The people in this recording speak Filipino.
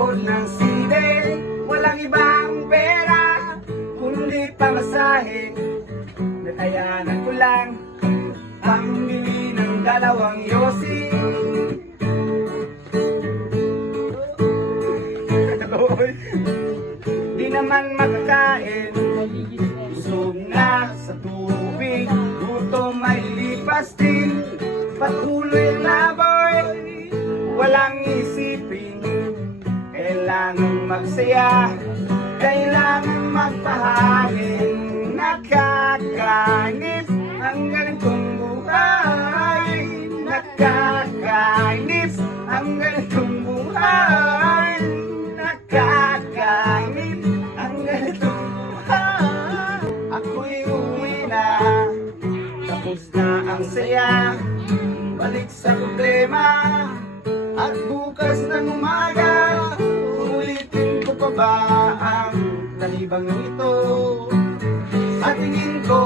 manood ng sine. Walang ibang pera kundi pamasahe. Nakayanan ko lang ang bili ng dalawang yosi. Di naman makakain, busog na sa tubig, gutom ay lipas din. Patuloy na boy, walang isipin. Kailangan magsaya, kailangan magpahalin. Nakakainip ang ganitong buhay. Nakakainip ang ganitong buhay. Nakakainip ang ganitong buhay. Ako'y uwi na, tapos na ang saya. Balik sa problema, at bukas ng umaga ulitin ko pa ba ang nalibang ito? At tingin ko